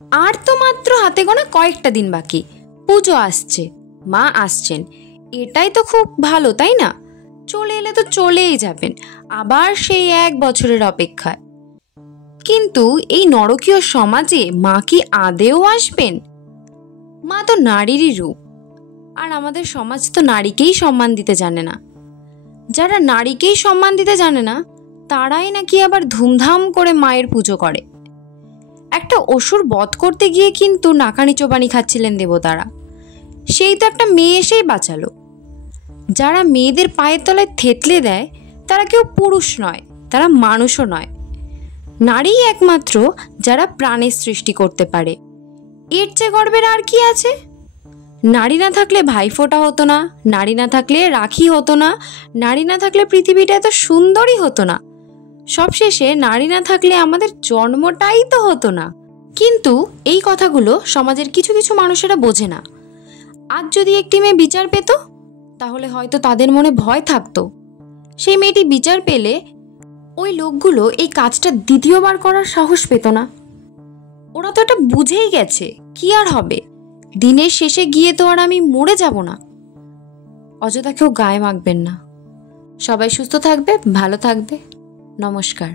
আর তো মাত্র হাতে গোনা কয়েকটা দিন বাকি, পুজো আসছে, মা আসছেন, এটাই তো খুব ভালো, তাই না? চলে এলে তো চলেই যাবেন, আবার সেই 1 বছরের অপেক্ষায়। কিন্তু এই নরকীয় সমাজে মা কি আদেও আসবেন? মা তো নারীরই রূপ, আর আমাদের সমাজ তো নারীকেই সম্মান দিতে জানে না। যারা নারীকেই সম্মান দিতে জানে না, তারাই নাকি আবার ধুমধাম করে মায়ের পুজো করে। একটা অসুর বধ করতে গিয়ে কিন্তু নাকানি চোবানি খাচ্ছিলেন দেবতারা, সেই তো একটা মেয়ে এসেই বাঁচালো। যারা মেয়েদের পায়ের তলায় থেতলে দেয়, তারা কেউ পুরুষ নয়, তারা মানুষও নয়। নারীই একমাত্র যারা প্রাণের সৃষ্টি করতে পারে। এর চেয়ে গর্বের আর কি আছে? নারী না থাকলে ভাইফোঁটা হতো না, নারী না থাকলে রাখি হতো না, নারী না থাকলে পৃথিবীটা এত সুন্দরই হতো না, সবশেষে নারী না থাকলে আমাদের জন্মটাই তো হতো না। কিন্তু এই কথাগুলো সমাজের কিছু কিছু মানুষেরা বোঝে না। আজ যদি একটি মেয়ে বিচার পেত, তাহলে হয়তো তাদের মনে ভয় থাকতো। সেই মেয়েটি বিচার পেলে ওই লোকগুলো এই কাজটা দ্বিতীয়বার করার সাহস পেত না। ওরা তো এটা বুঝেই গেছে, কি আর হবে, দিনের শেষে গিয়ে তো আর আমি মরে যাব না। অযথা কেউ গায়ে মাখবেন না। সবাই সুস্থ থাকবে, ভালো থাকবে। নমস্কার।